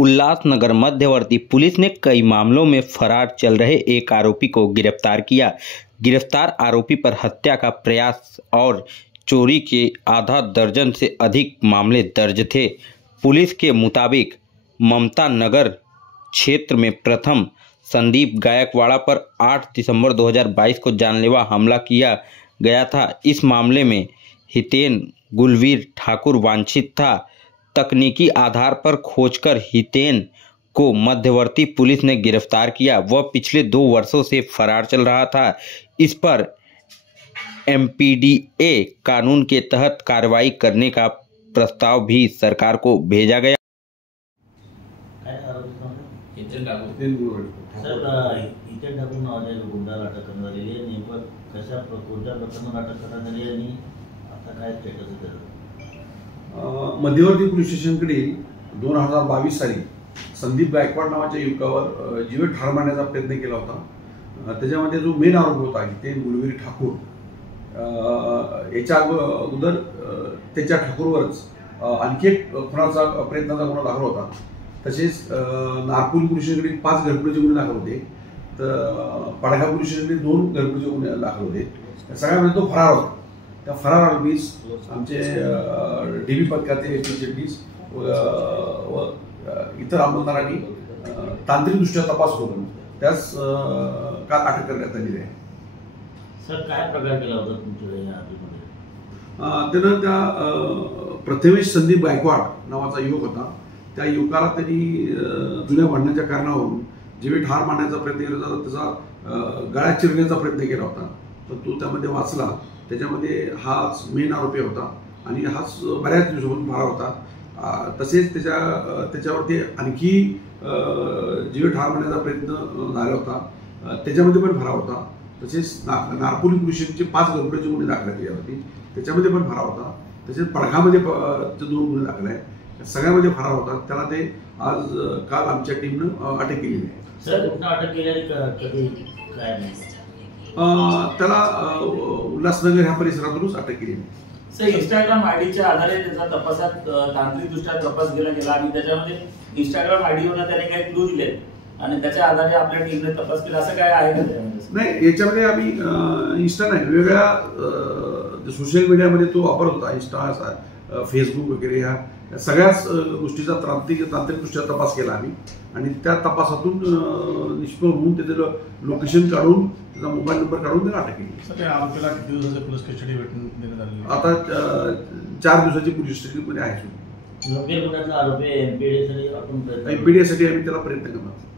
उल्लासनगर मध्यवर्ती पुलिस ने कई मामलों में फरार चल रहे एक आरोपी को गिरफ्तार किया। गिरफ्तार आरोपी पर हत्या का प्रयास और चोरी के आधा दर्जन से अधिक मामले दर्ज थे। पुलिस के मुताबिक ममता नगर क्षेत्र में प्रथम संदीप गायकवाड़ा पर 8 दिसंबर 2022 को जानलेवा हमला किया गया था। इस मामले में हितेन गुलवीर ठाकुर वांछित था। तकनीकी आधार पर खोजकर हितेन को मध्यवर्ती पुलिस ने गिरफ्तार किया। वह पिछले 2 वर्षों से फरार चल रहा था। इस पर एमपीडीए कानून के तहत कार्रवाई करने का प्रस्ताव भी सरकार को भेजा गया। हितेन ठाकूर नावाच्या गुंडाला अटक करण्यात आलेली आहे। नेमकं कोणत्या प्रकरणात अटक करण्यात आली आणि आता काय स्टेटस आहे त्याचं? मध्यवर्ती पोलीस स्टेशनकडे 2022 साली संदीप गायकवाड नावाच्या युवकावर जीवे ठार मारण्याचा प्रयत्न केला होता। त्याच्यामध्ये जो मेन आरोपी होता हितेन गुलवीर ठाकूर, याच्या अगोदर त्याच्या ठाकूरवरच आणखी एक खुनाचा प्रयत्नाचा गुन्हा दाखल होता। तसेच नागपूर पोलीस स्टेशनकडे 5 घरफोडीचे गुन्हे दाखल होते, तर पाडगाव पोलीस स्टेशनकडे 2 घरफोडीचे गुन्हे दाखल होते। सगळ्यामध्ये तो फरार होता। त्या फरार आरोपीस आमचे डीबी पथकाचे एसपीचे व इतर अंमलदारांनी तांत्रिकदृष्ट्या तपास करून त्यास काल अटक करण्यात आलेली आहे। सर, काय प्रकार केला होता तुमच्या या आरोपीमध्ये? त्यानं त्या प्रथमेश संदीप गायकवाड नावाचा युवक होता। त्या युवकाला त्यांनी जुन्या भांडणाच्या कारणावरून जीवे ठार मारण्याचा प्रयत्न केला होता। त्याचा गळा चिरण्याचा प्रयत्न केला होता, तर तो त्यामध्ये वाचला। त्याच्यामध्ये हाच मेन आरोपी होता आणि हाच बऱ्याच दिवसापासून फरार होता। तसेच त्याच्यावरती आणखी जीवे ठार मारण्याचा प्रयत्न झाला होता, त्याच्यामध्ये पण फरार होता। तसेच नागपूर पोलीस स्टेशनचे 5 घरफोडीचे गुन्हे दाखल केले होते, त्याच्यामध्ये पण फरार होता। तसेच पडघामध्ये 2 गुन्हे दाखल आहे, सगळ्यामध्ये फरार होता। त्याला ते आज काल आमच्या टीमनं अटक केलेली आहे। सर, अटक केल्याने कधी काय नाही? त्याला उल्लासनगर ह्या परिसरातूनच अटक केली आहे। सर, इंस्टाग्राम आयडीच्या आधारे त्याचा तपासात तांत्रिकदृष्ट्या तपास केला गेला आणि त्याच्यामध्ये इंस्टाग्राम आयडीवर त्याने काही क्लू दिले आणि त्याच्या आधारे आपल्या टीमने तपास केला, असं काय आहे का त्याच्यामध्ये? नाही, याच्यामध्ये आम्ही इंस्टा नाही, वेगवेगळ्या सोशल मीडियामध्ये तो वापरत होता। इंस्टा, फेसबुक वगैरे ह्या सगळ्याच गोष्टीचा तांत्रिकदृष्ट्या तपास केला आम्ही आणि त्या तपासातून निष्पन्न होऊन त्याचं लोकेशन काढून त्याचा मोबाईल नंबर काढून त्याला अटक केली। सर, आरोपीला किती दिवसाची पोलीस कस्टडी देण्यात आली? आता 4 दिवसाची पोलीस कस्टडीमध्ये आहे। योग्य गुन्ह्याचा आरोपी एमपीडीसाठी आम्ही त्याला प्रयत्न करणार।